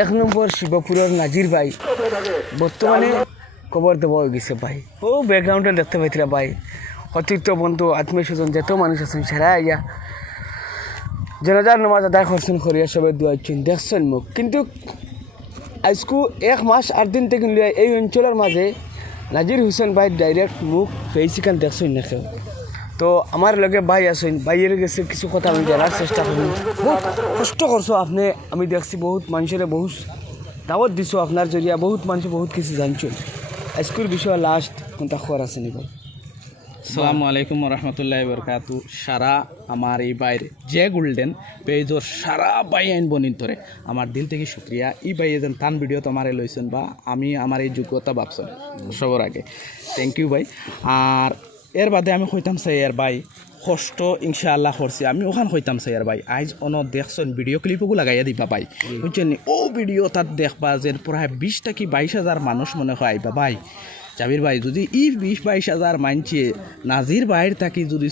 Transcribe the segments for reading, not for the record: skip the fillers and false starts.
এক নম্বর শিবপুরের নাজির ভাই বর্তমানে কবর দেওয়া হয়ে গেছে ভাই। ও ব্যাকগ্রাউন্ডে দেখতে পাইছিলা ভাই, অতিরিক্ত বন্ধু আত্মীয় স্বজন যত মানুষ আছেন সারা আইয়া জানাজার নামাজ আদায় করছেন করিয়া সবাই দোয়াচ্ছেন দেখছেন মুখ। কিন্তু আজকু 1 মাস 8 দিন থেকে এই অঞ্চলের মাঝে নাজির হুসেন ভাই ডাইরেক্ট মুখ ফেসিকান দেখছেন না কেউ। তো আমার লগে ভাই আছেন, ভাইয়ের কাছে কিছু কথা আমি জানার চেষ্টা করি। বহুত কষ্ট করছো আপনি, আমি দেখছি বহুত মানুষের বহুত দাওয়াত দিছো আপনার জরিয়া, বহুত মানুষ বহুত কিছু জানছো। আজকের বিষয় লাস্ট কোনটা খবর আছে নি ভাই? আসসালামু আলাইকুম রহমতুল্লাহি বরকাতু। সারা আমার এই বাইরে যে গোল্ডেন পেজর সারা বাই আইন বনিন ধরে আমার দিল থেকে শুক্রিয়া। এই বাই এজন তান ভিডিও তোমারে লইছেন বা আমি আমার এই যোগ্যতা ভাবছেন সবার আগে থ্যাংক ইউ ভাই। আর এর বাদে আমি কইতাম চাই আর ভাই কষ্ট ইনশাআল্লাহ করছি আমি ওখান কইতাম চাই আর ভাই আইজ অন দেখছেন ভিডিও ক্লিপকো লাগাইয়া দিবা ভাই বুঝছেন নি। ও ভিডিও তাত দেখবা যে প্রায় 20 থেকে 22,000 মানুষ মনে হয় আইবা ভাই। জাবির ভাই যদি 20-22,000 মানছে নাজির বাইর থাকি যদি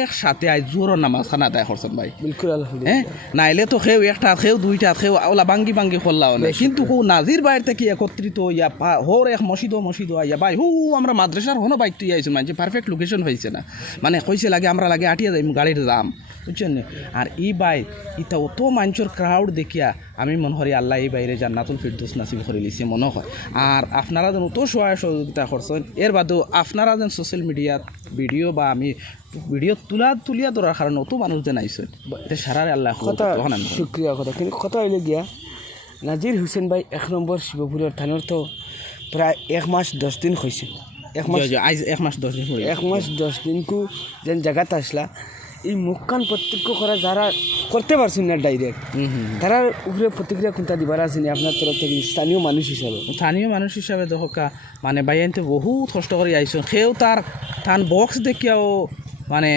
একসাথে আই জোর নামাজ খানা আদায় করছেন ভাই বিলকুল হ্যাঁ, নাইলে তো খেউ একটা খেউ দুইটা খেউ ওলা বাঙ্গি বাঙ্গি করলাও না। কিন্তু নাজির বাইর থেকে একত্রিত ইয়া হোর এক মসজিদ আইয়া ভাই আমরা মাদ্রাসার হনো বাইক তুই আইছো মানে পারফেক্ট লোকেশন হয়েছে না, মানে কইছে লাগে আমরা লাগে আটিয়া যাই গাড়ির দাম বুঝছেন। আর ই বাই ইটা অত মানুষের ক্রাউড দেখিয়া আমি মনে করি আল্লাহ এই বাইরে জান্নাতুল ফিরদৌস নাসিব করে লিছে মনে হয়। আর আপনারা যেন অত সহায় সহযোগিতা করছেন, এর বাদেও আপনারা যেন সোশ্যাল মিডিয়াত ভিডিও বা আমি ভিডিও তুলিয়া ধরার কারণে অত মানুষ যেন আইসেন এটা সারারে আল্লাহ শুক্রিয়া কথা। কিন্তু কথা হইলে গিয়া নাজির হুসেন ভাই 1 নম্বর শিবপুরের থানার তো প্রায় 1 মাস 10 দিন হয়েছে। 1 মাস 10 দিন কু যেন জায়গাতে আসলা এই মুখখান প্রত্যক্ষ করা যারা করতে পারছেন না ডাইরেক্ট তারার উপরে প্রতিক্রিয়া কোনটা দিবার আছেন আপনার তরফ থেকে স্থানীয় মানুষ হিসাবে দেখা মানে বাইনতে বহুত কষ্ট করে আইসো সেও তার বক্স দেখিয়াও মানে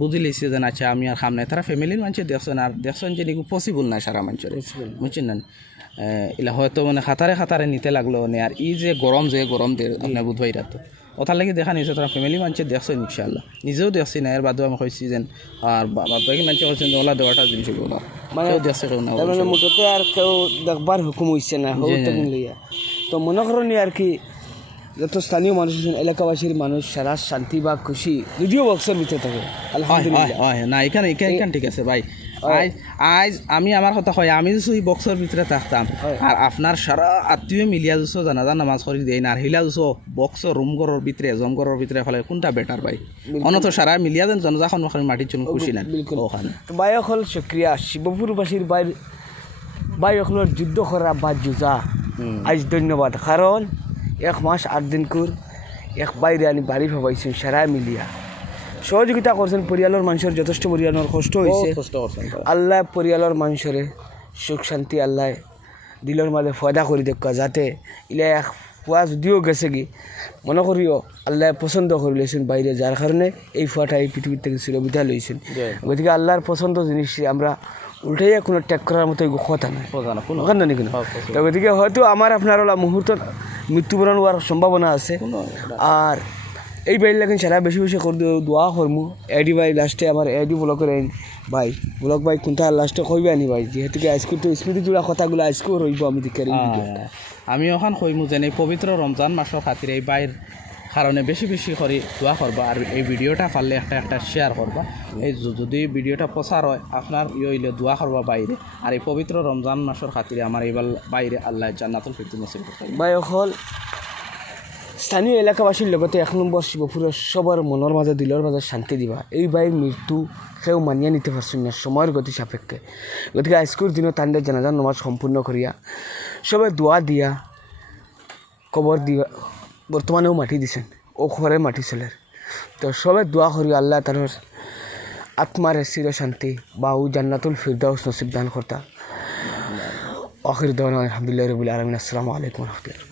বুঝি লিছে যে আচ্ছা আমি আর খাম নাই। তারা ফ্যামিলির মানুষ দেখছেন আর দেখছেন যে এগুলো পসিবল নাই সারা মানুষের বুঝছেন না। এলা হয়তো মানে খাতারে নিতে লাগলো নে। আর এই যে গরম দিয়ে আপনার বুধবাইরা তো ওথার লাগে দেখা নিয়েছে তারা ফ্যামিলি মানুষের দেখছেন ইনশাআল্লাহ, নিজেও দেখছি না। এর বাদেও আমি কইছি যেন আর বাকি মানুষ হচ্ছেন ওলা দেওয়াটা জিনিসগুলো মানে দেখছে কেউ না মোটতে আর কেউ দেখবার হুকুম হইছে না লইয়া। তো মনে করেন আর কি যত স্থানীয় মানুষ আছেন এলাকাবাসীর মানুষ সারা শান্তি বা খুশি যদিও বক্সের ভিতরে থাকে আলহামদুলিল্লাহ না। এখানে ঠিক আছে ভাই। আজ আমি আমার কথা হয় আমি যদি এই বক্সের ভিতরে থাকতাম আর আপনার সারা আত্মীয় মিলিয়া যুছো জানাজা নামাজ করি দেয় না আর হিলা যুছো বক্সর রুম ঘরের ভিতরে জমঘরের ভিতরে ফেলে কোনটা বেটার ভাই? অনত সারা মিলিয়া দেন জানাজা খন মাটির জন্য খুশি না ওখানে ভাই হল শুক্রিয়া শিবপুরবাসীর ভাই হলের যুদ্ধ করা বা যুজা আজ ধন্যবাদ। কারণ 1 মাস 8 দিন কুর এক বাইরে আনি বাড়ি ভাবাইছেন সারা মিলিয়া সহযোগিতা করছেন। পরিয়ালের মানুষের যথেষ্ট পরিমাণের কষ্ট হয়েছে। আল্লাহ পরিয়ালের মানুষের সুখ শান্তি আল্লাহ দিলের মাঝে ফয়দা করে দেখা যাতে ইলা এক ফুয়া যদিও গেছে কি মনে করিও আল্লাহ পছন্দ করে লইছেন বাইরে, যার কারণে এই ফুয়াটা এই পৃথিবীর থেকে চিরবিদায় লইছেন। গতিকে আল্লাহর পছন্দ জিনিস আমরা উল্টাইয়া কোনো ট্যাগ করার মতো কথা নাই জানি কিনা। তো গতিকে হয়তো আমার আপনার মুহূর্তে মৃত্যুবরণ হওয়ার সম্ভাবনা আছে। আর এই বাইর লাগেন সারা বেশি করে দোয়া করমু। এডি ভাই লাস্টে আমার এডি ব্লকের ভাই ব্লক ভাই কোনটা লাস্টে কইবে আনি ভাই, যেহেতু আজকে তো স্মৃতি জোড়া কথাগুলো আজকেও রইব আমি দেখে আমি ওখান কইমু যেন এই পবিত্র রমজান মাসের খাতিরে এই বাইর কারণে বেশি করে দোয়া করবা। আর এই ভিডিওটা পারলে একটা শেয়ার করবা। এই যদি ভিডিওটা প্রচার হয় আপনার হইলে দোয়া করবা বাইরে। আর এই পবিত্র রমজান মাসের খাতিরে আমার এইবার বাইরে আল্লাহ জান্নাতুল ফিরদৌস নসিব করতে ভাই হল স্থানীয় এলাকাবাসীর লগতে 1 নম্বর শিবপুরের সবার মনের মাঝে দিলের মাঝে শান্তি দিবা। এই বাইর মৃত্যু কেউ মানিয়ে নিতে পারছেন না সময়ের গতি সাপেক্ষে। গতিকে আজকের দিনও তান্ডের জানাজার নামাজ সম্পূর্ণ করিয়া সবাই দোয়া দিয়া কবর দিয়া বর্তমানেও মাটি দিছেন ও ঘরে মাটি চলের। তো সবাই দোয়া করি আল্লাহ তার আত্মার চির শান্তি বা ও জান্নাতুল ফিরদৌস নসিব দান করতা। আখির দাওয়ানা আলহামদুলিল্লাহি রাব্বিল আলামিন। আসসালামু আলাইকুম ওয়া রাহমাতুল্লাহ।